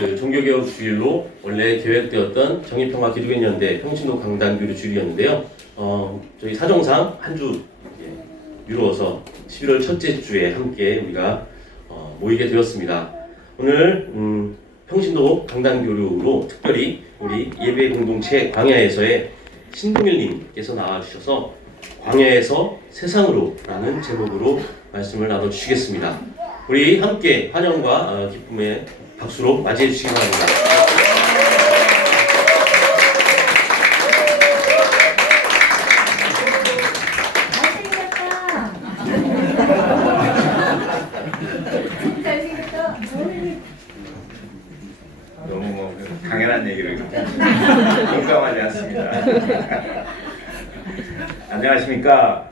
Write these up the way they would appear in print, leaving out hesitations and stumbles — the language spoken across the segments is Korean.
그 종교개혁 주일로 원래 계획되었던 정의평화 기독연대 평신도 강단교류 주일이었는데요. 저희 사정상 한 주 미루어서 11월 첫째 주에 함께 우리가 모이게 되었습니다. 오늘 평신도 강단교류로 특별히 우리 예배 공동체 광야에서의 신동일님께서 나와주셔서 광야에서 세상으로 라는 제목으로 말씀을 나눠주시겠습니다. 우리 함께 환영과 기쁨의 박수로 맞이해 주시기 바랍니다. 너무 당연한 얘기를 공감하지 않습니다. 안녕하십니까?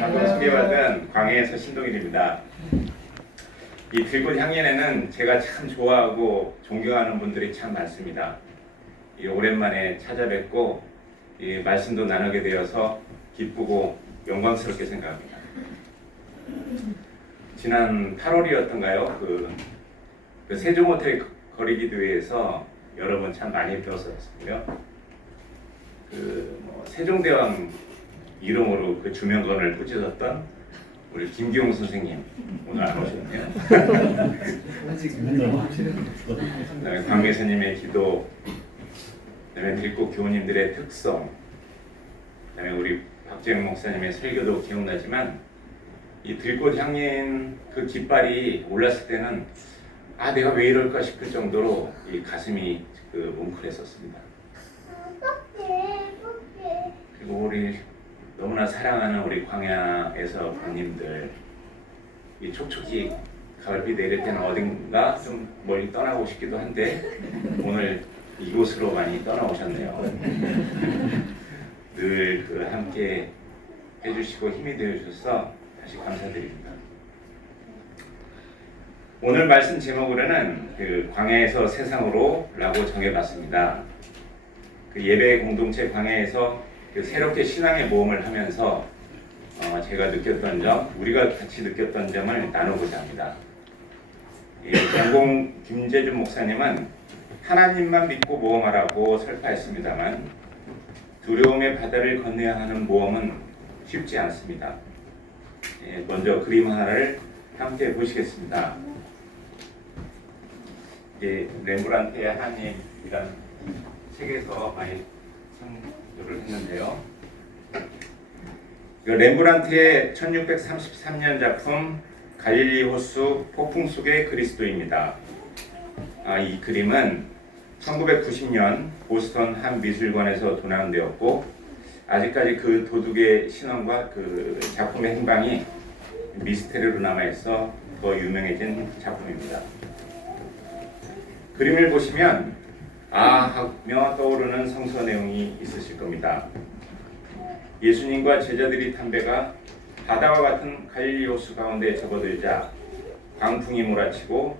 방금 소개받은 광해에서 신동일입니다. 이 들꽃 향연에는 제가 참 좋아하고 존경하는 분들이 참 많습니다. 오랜만에 찾아뵙고 말씀도 나누게 되어서 기쁘고 영광스럽게 생각합니다. 지난 8월이었던가요? 그 세종호텔 거리기도회에서 여러분 참 많이 배웠었고요. 세종대왕 이름으로 그 주명건을 꾸짖었던 우리 김기용 선생님 오늘 안 오셨네요. 그다음에 광계스님의 기도, 그다음에 들꽃 교우님들의 특성, 그다음에 우리 박재영 목사님의 설교도 기억나지만 이 들꽃 향연 그 깃발이 올랐을 때는 내가 왜 이럴까 싶을 정도로 이 가슴이 뭉클했었습니다. 그리고 우리 너무나 사랑하는 우리 광야에서 본님들, 이 촉촉이 가을비 내릴 때는 어딘가 좀 멀리 떠나고 싶기도 한데 오늘 이곳으로 많이 떠나오셨네요. 늘 함께 해주시고 힘이 되어주셔서 다시 감사드립니다. 오늘 말씀 제목으로는 광야에서 세상으로 라고 정해봤습니다. 예배 공동체 광야에서 새롭게 신앙의 모험을 하면서 제가 느꼈던 점, 우리가 같이 느꼈던 점을 나누고자 합니다. 전공 김재준 목사님은 하나님만 믿고 모험하라고 설파했습니다만 두려움의 바다를 건너야 하는 모험은 쉽지 않습니다. 먼저 그림 하나를 함께 보시겠습니다. 렘브란트의 하나님이라는 책에서 많이 참조를 했는데요. 렘브란트의 1633년 작품 갈릴리 호수 폭풍 속의 그리스도입니다. 이 그림은 1990년 보스턴 한 미술관에서 도난되었고 아직까지 그 도둑의 신원과 그 작품의 행방이 미스테리로 남아있어 더 유명해진 작품입니다. 그림을 보시면 하며 떠오르는 성서 내용이 있으실 겁니다. 예수님과 제자들이 탄 배가 바다와 같은 갈릴리 호수 가운데 접어들자 광풍이 몰아치고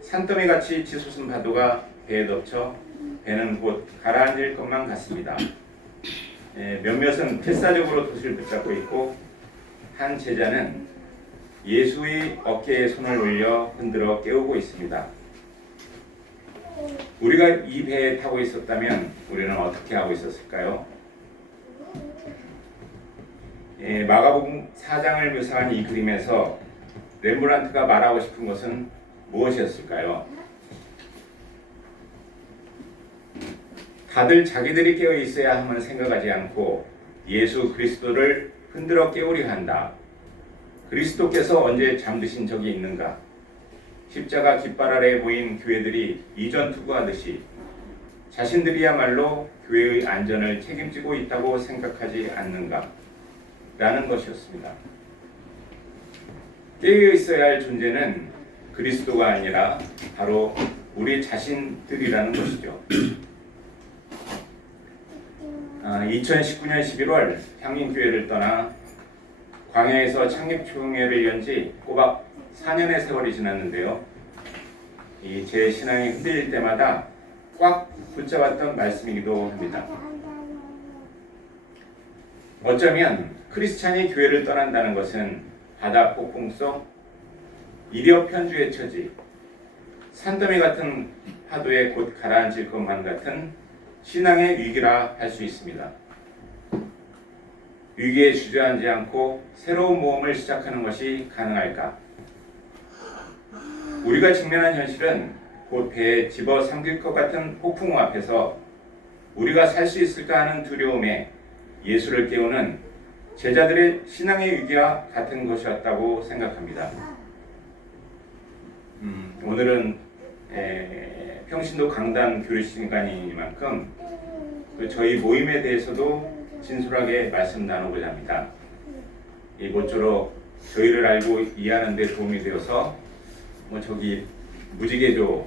산더미같이 치솟은 파도가 배에 덮쳐 배는 곧 가라앉을 것만 같습니다. 몇몇은 필사적으로 돛을 붙잡고 있고 한 제자는 예수의 어깨에 손을 올려 흔들어 깨우고 있습니다. 우리가 이 배에 타고 있었다면 우리는 어떻게 하고 있었을까요? 마가복음 4장을 묘사한 이 그림에서 렘브란트가 말하고 싶은 것은 무엇이었을까요? 다들 자기들이 깨어 있어야 함을 생각하지 않고 예수 그리스도를 흔들어 깨우려 한다. 그리스도께서 언제 잠드신 적이 있는가? 십자가 깃발 아래에 모인 교회들이 이전 투구하듯이 자신들이야말로 교회의 안전을 책임지고 있다고 생각하지 않는가? 라는 것이었습니다. 깨어 있어야 할 존재는 그리스도가 아니라 바로 우리 자신들이라는 것이죠. 2019년 11월 향림교회를 떠나 광야에서 창립총회를 연지 꼬박 4년의 세월이 지났는데요. 제 신앙이 흔들릴 때마다 꽉 붙잡았던 말씀이기도 합니다. 어쩌면 크리스찬이 교회를 떠난다는 것은 바다 폭풍 속 이력 편주의 처지, 산더미 같은 파도에 곧 가라앉을 것만 같은 신앙의 위기라 할 수 있습니다. 위기에 주저앉지 않고 새로운 모험을 시작하는 것이 가능할까? 우리가 직면한 현실은 곧 배에 집어삼킬 것 같은 폭풍우 앞에서 우리가 살 수 있을까 하는 두려움에 예수를 깨우는 제자들의 신앙의 위기와 같은 것이었다고 생각합니다. 오늘은 평신도 강단 교류 시간이니만큼 저희 모임에 대해서도 진솔하게 말씀 나누고자 합니다. 모쪼록 저희를 알고 이해하는 데 도움이 되어서 저기 무지개조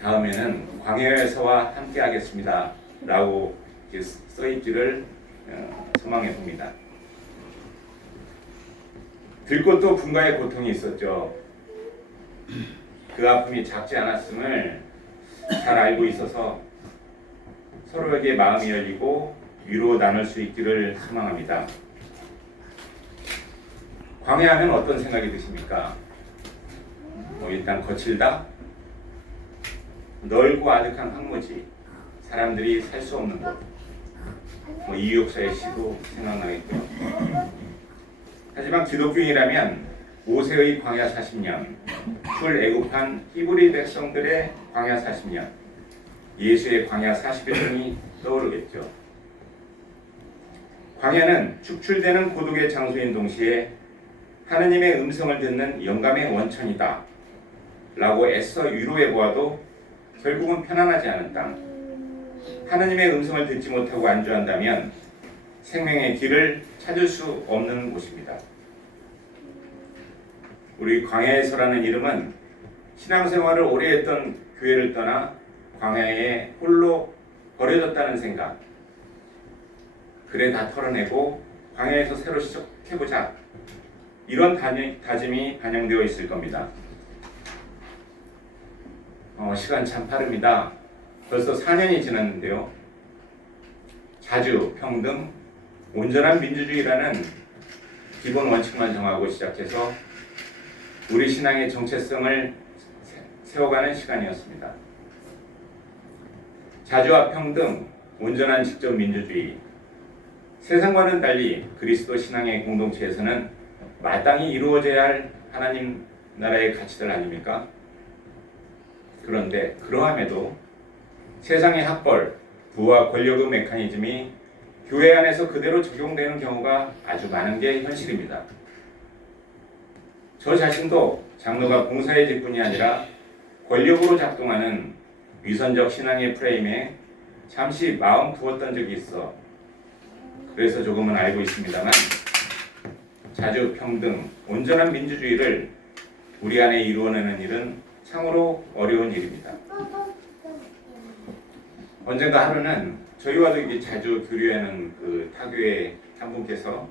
다음에는 광야에서와 함께 하겠습니다 라고 써있기를 소망해 봅니다. 들꽃도 분가의 고통이 있었죠. 그 아픔이 작지 않았음을 잘 알고 있어서 서로에게 마음이 열리고 위로 나눌 수 있기를 소망합니다. 광야하면 어떤 생각이 드십니까? 일단 거칠다, 넓고 아득한 황무지, 사람들이 살 수 없는 곳, 이육사의 시도 생각나겠고요. 하지만 기독교인이라면 모세의 광야 40년, 출애굽한 히브리 백성들의 광야 40년, 예수의 광야 40일이 떠오르겠죠. 광야는 축출되는 고독의 장소인 동시에 하느님의 음성을 듣는 영감의 원천이다 라고 애써 위로해 보아도 결국은 편안하지 않은 땅, 하느님의 음성을 듣지 못하고 안주한다면 생명의 길을 찾을 수 없는 곳입니다. 우리 광야에서라는 이름은 신앙생활을 오래 했던 교회를 떠나 광야에 홀로 버려졌다는 생각, 그래 다 털어내고 광야에서 새로 시작해보자, 이런 다짐이 반영되어 있을 겁니다. 시간 참 빠릅니다. 벌써 4년이 지났는데요. 자주, 평등, 온전한 민주주의라는 기본 원칙만 정하고 시작해서 우리 신앙의 정체성을 세워가는 시간이었습니다. 자주와 평등, 온전한 직접 민주주의, 세상과는 달리 그리스도 신앙의 공동체에서는 마땅히 이루어져야 할 하나님 나라의 가치들 아닙니까? 그런데 그러함에도 세상의 학벌, 부와 권력의 메커니즘이 교회 안에서 그대로 적용되는 경우가 아주 많은 게 현실입니다. 저 자신도 장로가 봉사의 직분이 아니라 권력으로 작동하는 위선적 신앙의 프레임에 잠시 마음 부었던 적이 있어 그래서 조금은 알고 있습니다만, 자주, 평등, 온전한 민주주의를 우리 안에 이루어내는 일은 참으로 어려운 일입니다. 언젠가 하루는 저희와도 이게 자주 교류하는 그 타교의 한 분께서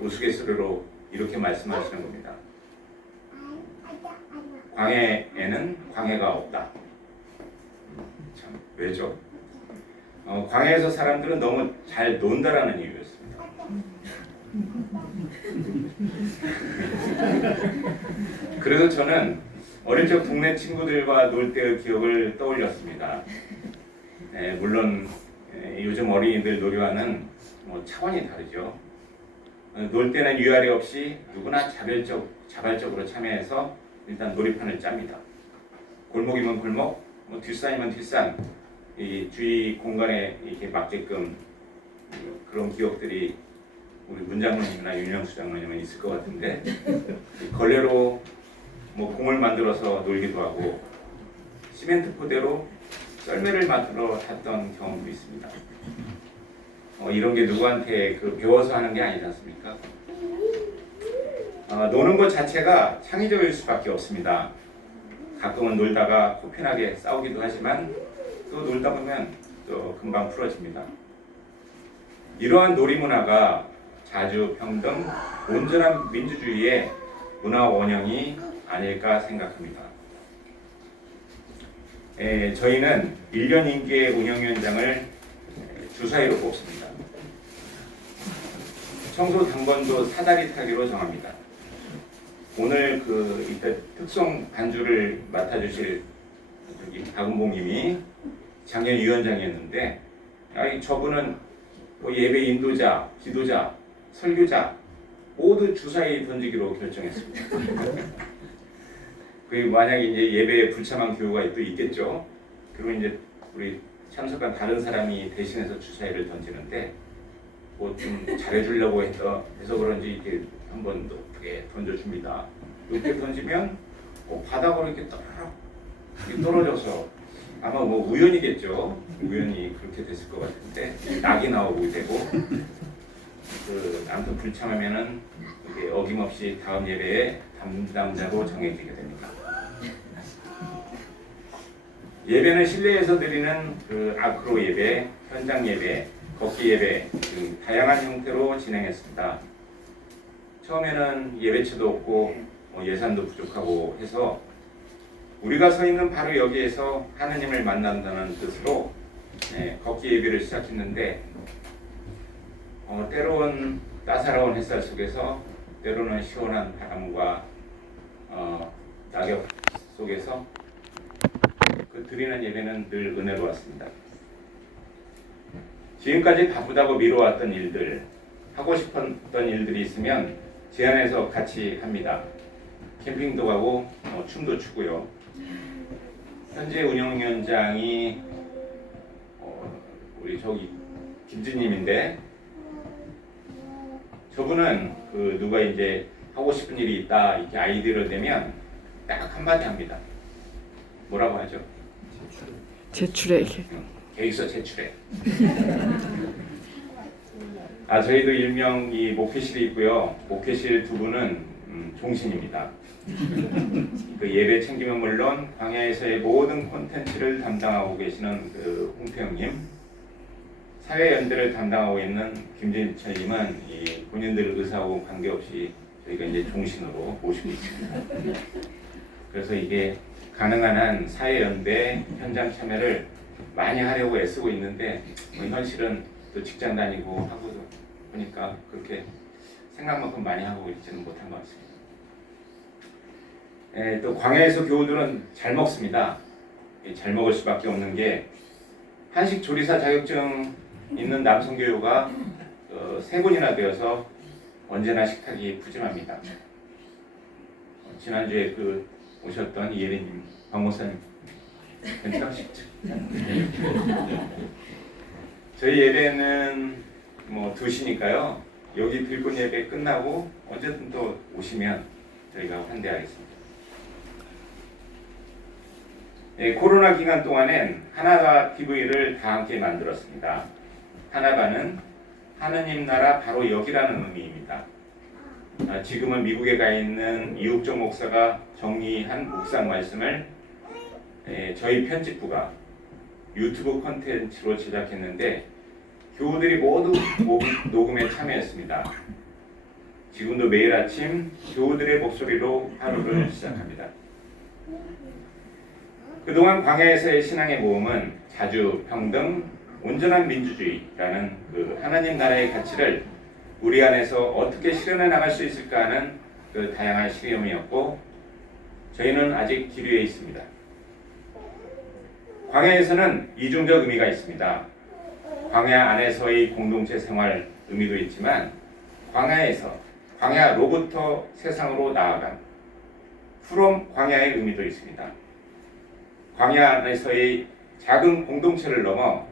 우스갯소리로 이렇게 말씀하시는 겁니다. 광야에는 광야가 없다. 참 왜죠? 광야에서 사람들은 너무 잘 논다라는 이유였습니다. 그래서 저는 어릴 적 동네 친구들과 놀 때의 기억을 떠올렸습니다. 물론 요즘 어린이들 놀이와는 차원이 다르죠. 놀 때는 위아래 없이 누구나 자발적으로 참여해서 일단 놀이판을 짭니다. 골목이면 골목, 뒷산이면 뒷산, 이 주위 공간에 이렇게 맞게끔 그런 기억들이 우리 문장로님이나 윤영수 장로님은 있을 것 같은데, 걸레로 공을 만들어서 놀기도 하고 시멘트 포대로 썰매를 만들어 탔던 경험도 있습니다. 이런 게 누구한테 배워서 하는 게 아니지 않습니까? 노는 것 자체가 창의적일 수밖에 없습니다. 가끔은 놀다가 코피나게 싸우기도 하지만 또 놀다 보면 또 금방 풀어집니다. 이러한 놀이 문화가 자주, 평등, 온전한 민주주의의 문화 원형이 아닐까 생각합니다. 저희는 1년 임기의 운영위원장을 주사위로 뽑습니다. 청소 당번도 사다리 타기로 정합니다. 오늘 이때 특송 반주를 맡아주실 저기 박은봉님이 작년 위원장이었는데, 저분은 뭐 예배 인도자, 기도자, 설교자 모두 주사위 던지기로 결정했습니다. 그 만약에 이제 예배에 불참한 교우가 또 있겠죠. 그리고 이제 우리 참석한 다른 사람이 대신해서 주사위를 던지는데 뭐 좀 잘해주려고 해서 그런지 이렇게 한번 높게 던져줍니다. 높게 던지면 바닥으로 이렇게 떨어져서 아마 뭐 우연이겠죠. 우연히 그렇게 됐을 것 같은데 낙이 나오고 되고 아무튼 불참하면은 이게 어김없이 다음 예배에 담당자로 정해지게 됩니다. 예배는 실내에서 드리는 아크로 예배, 현장 예배, 걷기 예배 등 다양한 형태로 진행했습니다. 처음에는 예배처도 없고 예산도 부족하고 해서 우리가 서 있는 바로 여기에서 하느님을 만난다는 뜻으로 걷기 예배를 시작했는데 때로는 따사로운 햇살 속에서 때로는 시원한 바람과 낙엽 속에서 드리는 예배는 늘 은혜로웠습니다. 지금까지 바쁘다고 미뤄왔던 일들, 하고 싶었던 일들이 있으면 제안해서 같이 합니다. 캠핑도 가고 춤도 추고요. 현재 운영위원장이 우리 저기 김진님인데 저분은 누가 이제 하고 싶은 일이 있다 이렇게 아이디어를 내면 딱 한마디 합니다. 뭐라고 하죠? 제출해. 계획서 제출해. 저희도 일명 이 목회실이 있고요. 목회실 두 분은 종신입니다. 그 예배 챙기면 물론 광야에서의 모든 콘텐츠를 담당하고 계시는 홍태영님, 사회연대를 담당하고 있는 김진철님은 이 본인들 의사하고 관계없이 저희가 이제 종신으로 모시고 있습니다. 그래서 이게 가능한 한 사회연대 현장 참여를 많이 하려고 애쓰고 있는데 현실은 또 직장 다니고 하고 보니까 그렇게 생각만큼 많이 하고 있지는 못한 것 같습니다. 또 광야에서 교우들은 잘 먹습니다. 잘 먹을 수밖에 없는 게 한식 조리사 자격증 있는 남성 교우가 3분이나 되어서 언제나 식탁이 푸짐합니다. 지난주에 오셨던 이예린님, 박목사님 괜찮으시죠? 저희 예배는 2시니까요. 여기 들꽃 예배 끝나고 언제든 또 오시면 저희가 환대하겠습니다. 코로나 기간 동안엔 하나바 TV를 다 함께 만들었습니다. 하나바는 하느님 나라 바로 여기라는 의미입니다. 지금은 미국에 가 있는 이욱정 목사가 정리한 묵상 말씀을 저희 편집부가 유튜브 콘텐츠로 제작했는데 교우들이 모두 녹음에 참여했습니다. 지금도 매일 아침 교우들의 목소리로 하루를 시작합니다. 그동안 광야에서의 신앙의 모험은 자주, 평등, 온전한 민주주의라는 하나님 나라의 가치를 우리 안에서 어떻게 실현해 나갈 수 있을까 하는 다양한 시험이었고 저희는 아직 길 위에 있습니다. 광야에서는 이중적 의미가 있습니다. 광야 안에서의 공동체 생활 의미도 있지만 광야로부터 세상으로 나아간 프롬 광야의 의미도 있습니다. 광야 안에서의 작은 공동체를 넘어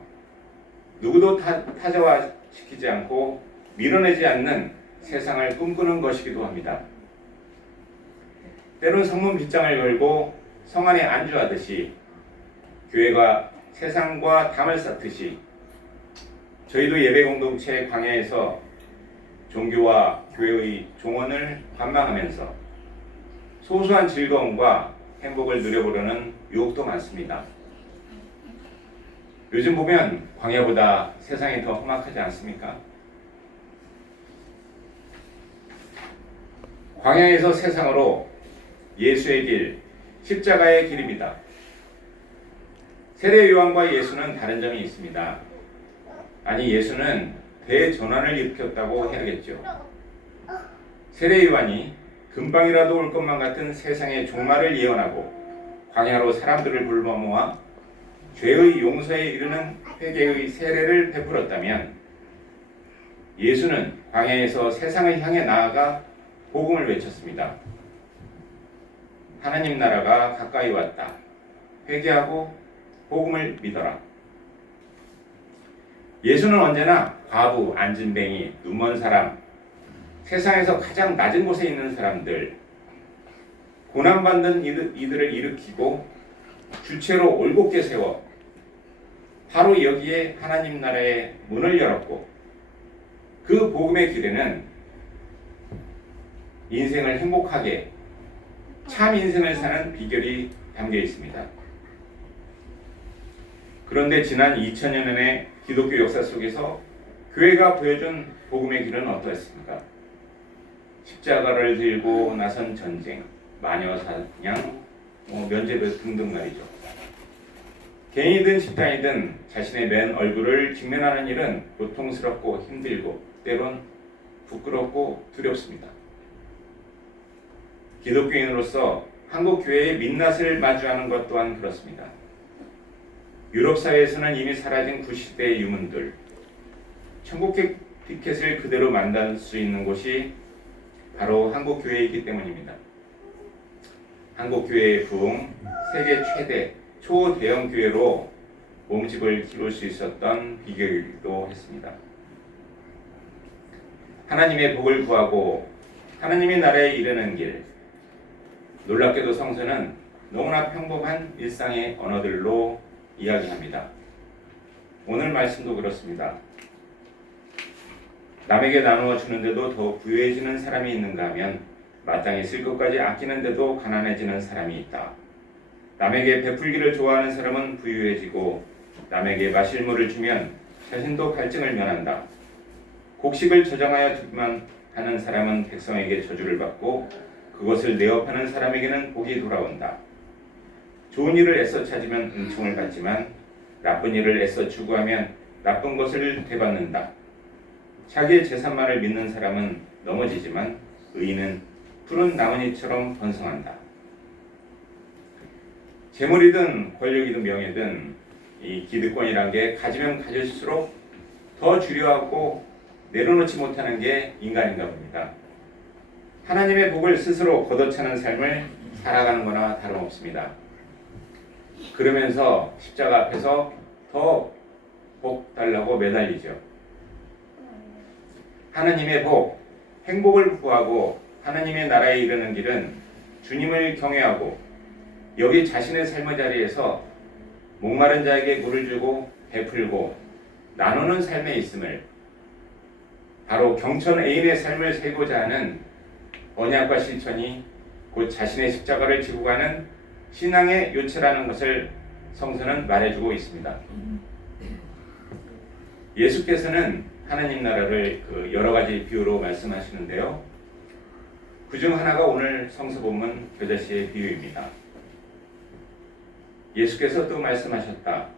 누구도 타자화시키지 않고 밀어내지 않는 세상을 꿈꾸는 것이기도 합니다. 때론 성문 빗장을 걸고 성 안에 안주하듯이 교회가 세상과 담을 쌓듯이 저희도 예배 공동체 광야에서 종교와 교회의 종언을 관망하면서 소소한 즐거움과 행복을 누려보려는 유혹도 많습니다. 요즘 보면 광야보다 세상이 더 험악하지 않습니까? 광야에서 세상으로 예수의 길, 십자가의 길입니다. 세례 요한과 예수는 다른 점이 있습니다. 아니 예수는 대전환을 일으켰다고 해야겠죠. 세례 요한이 금방이라도 올 것만 같은 세상의 종말을 예언하고 광야로 사람들을 불러 모아 죄의 용서에 이르는 회개의 세례를 베풀었다면 예수는 광야에서 세상을 향해 나아가 복음을 외쳤습니다. 하나님 나라가 가까이 왔다. 회개하고 복음을 믿어라. 예수는 언제나 과부, 안진뱅이, 눈먼 사람, 세상에서 가장 낮은 곳에 있는 사람들, 고난받는 이들을 일으키고 주체로 올곧게 세워 바로 여기에 하나님 나라의 문을 열었고, 그 복음의 길에는 인생을 행복하게, 참 인생을 사는 비결이 담겨 있습니다. 그런데 지난 2000여 년의 기독교 역사 속에서 교회가 보여준 복음의 길은 어떠했습니까? 십자가를 들고 나선 전쟁, 마녀 사냥, 면죄부 등등 말이죠. 개인이든 집단이든 자신의 맨 얼굴을 직면하는 일은 고통스럽고 힘들고 때론 부끄럽고 두렵습니다. 기독교인으로서 한국 교회의 민낯을 마주하는 것 또한 그렇습니다. 유럽 사회에서는 이미 사라진 구시대의 유문들, 천국의 티켓을 그대로 만날 수 있는 곳이 바로 한국 교회이기 때문입니다. 한국 교회의 부흥, 세계 최대 초대형 교회로 몸집을 키울 수 있었던 비결이기도 했습니다. 하나님의 복을 구하고 하나님의 나라에 이르는 길, 놀랍게도 성서는 너무나 평범한 일상의 언어들로 이야기합니다. 오늘 말씀도 그렇습니다. 남에게 나누어 주는데도 더 부유해지는 사람이 있는가 하면 마땅히 쓸 것까지 아끼는데도 가난해지는 사람이 있다. 남에게 베풀기를 좋아하는 사람은 부유해지고 남에게 마실 물을 주면 자신도 갈증을 면한다. 곡식을 저장하여 두기만 하는 사람은 백성에게 저주를 받고 그것을 내어 파는 사람에게는 복이 돌아온다. 좋은 일을 애써 찾으면 은총을 받지만 나쁜 일을 애써 추구하면 나쁜 것을 되받는다. 자기의 재산만을 믿는 사람은 넘어지지만 의인은 푸른 나뭇잎처럼 번성한다. 재물이든 권력이든 명예든 이 기득권이란 게 가지면 가질수록 더 주려하고 내려놓지 못하는 게 인간인가 봅니다. 하나님의 복을 스스로 걷어차는 삶을 살아가는 거나 다름없습니다. 그러면서 십자가 앞에서 더 복 달라고 매달리죠. 하나님의 복, 행복을 구하고 하나님의 나라에 이르는 길은 주님을 경외하고 여기 자신의 삶의 자리에서 목마른 자에게 물을 주고 베풀고 나누는 삶에 있음을, 바로 경천 애인의 삶을 살고자 하는 언약과 실천이 곧 자신의 십자가를 지고 가는 신앙의 요체라는 것을 성서는 말해주고 있습니다. 예수께서는 하나님 나라를 여러 가지 비유로 말씀하시는데요. 그중 하나가 오늘 성서 본문 겨자씨의 비유입니다. 예수께서 또 말씀하셨다.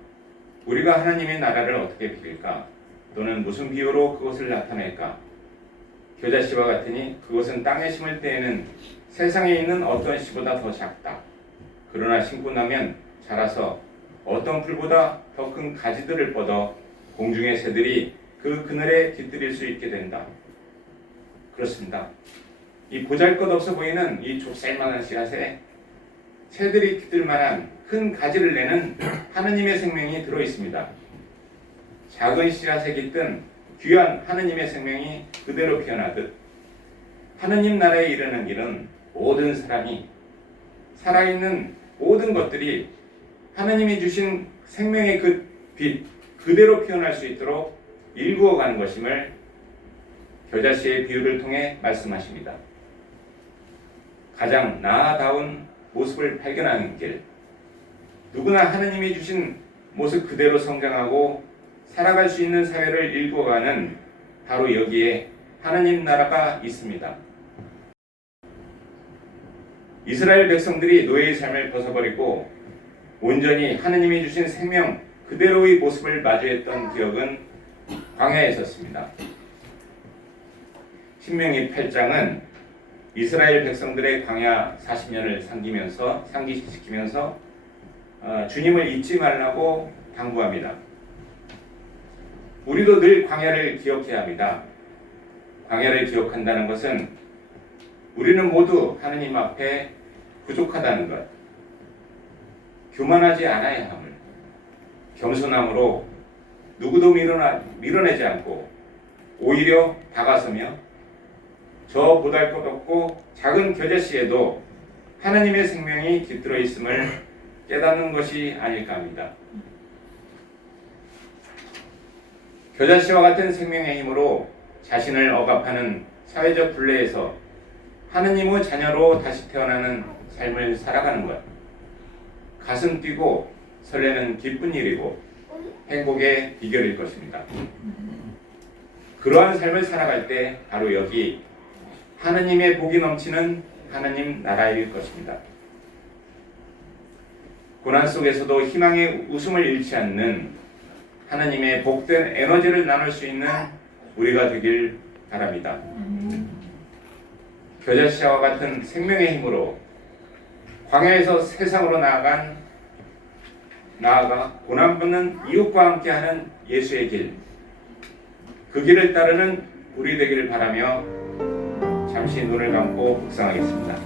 우리가 하나님의 나라를 어떻게 빌까? 또는 무슨 비유로 그것을 나타낼까? 겨자씨와 같으니 그것은 땅에 심을 때에는 세상에 있는 어떤 씨보다 더 작다. 그러나 심고 나면 자라서 어떤 풀보다 더 큰 가지들을 뻗어 공중의 새들이 그 그늘에 깃들일 수 있게 된다. 그렇습니다. 이 보잘것없어 보이는 이 좁쌀만한 씨앗에 새들이 깃들 만한 큰 가지를 내는 하느님의 생명이 들어 있습니다. 작은 씨앗에 깃든 귀한 하느님의 생명이 그대로 피어나듯 하느님 나라에 이르는 길은 모든 사람이, 살아있는 모든 것들이 하느님이 주신 생명의 그 빛 그대로 피어날 수 있도록 일구어가는 것임을 겨자씨의 비유를 통해 말씀하십니다. 가장 나아다운 모습을 발견하는 길, 누구나 하느님이 주신 모습 그대로 성장하고 살아갈 수 있는 사회를 일구어가는 바로 여기에 하느님 나라가 있습니다. 이스라엘 백성들이 노예의 삶을 벗어버리고 온전히 하느님이 주신 생명 그대로의 모습을 마주했던 기억은 광야에 있었습니다. 신명기 8장은 이스라엘 백성들의 광야 40년을 상기시키면서 주님을 잊지 말라고 당부합니다. 우리도 늘 광야를 기억해야 합니다. 광야를 기억한다는 것은 우리는 모두 하느님 앞에 부족하다는 것, 교만하지 않아야 함을, 겸손함으로 누구도 밀어내지 않고 오히려 다가서며 저 보잘것없고 작은 겨자씨에도 하나님의 생명이 깃들어 있음을 깨닫는 것이 아닐까 합니다. 겨자씨와 같은 생명의 힘으로 자신을 억압하는 사회적 굴레에서 하느님의 자녀로 다시 태어나는 삶을 살아가는 것, 가슴 뛰고 설레는 기쁜 일이고 행복의 비결일 것입니다. 그러한 삶을 살아갈 때 바로 여기 하느님의 복이 넘치는 하느님 나라일 것입니다. 고난 속에서도 희망의 웃음을 잃지 않는 하느님의 복된 에너지를 나눌 수 있는 우리가 되길 바랍니다. 겨자씨와 같은 생명의 힘으로 광야에서 세상으로 나아가 고난받는 이웃과 함께하는 예수의 길, 그 길을 따르는 우리 되기를 바라며 잠시 눈을 감고 묵상하겠습니다.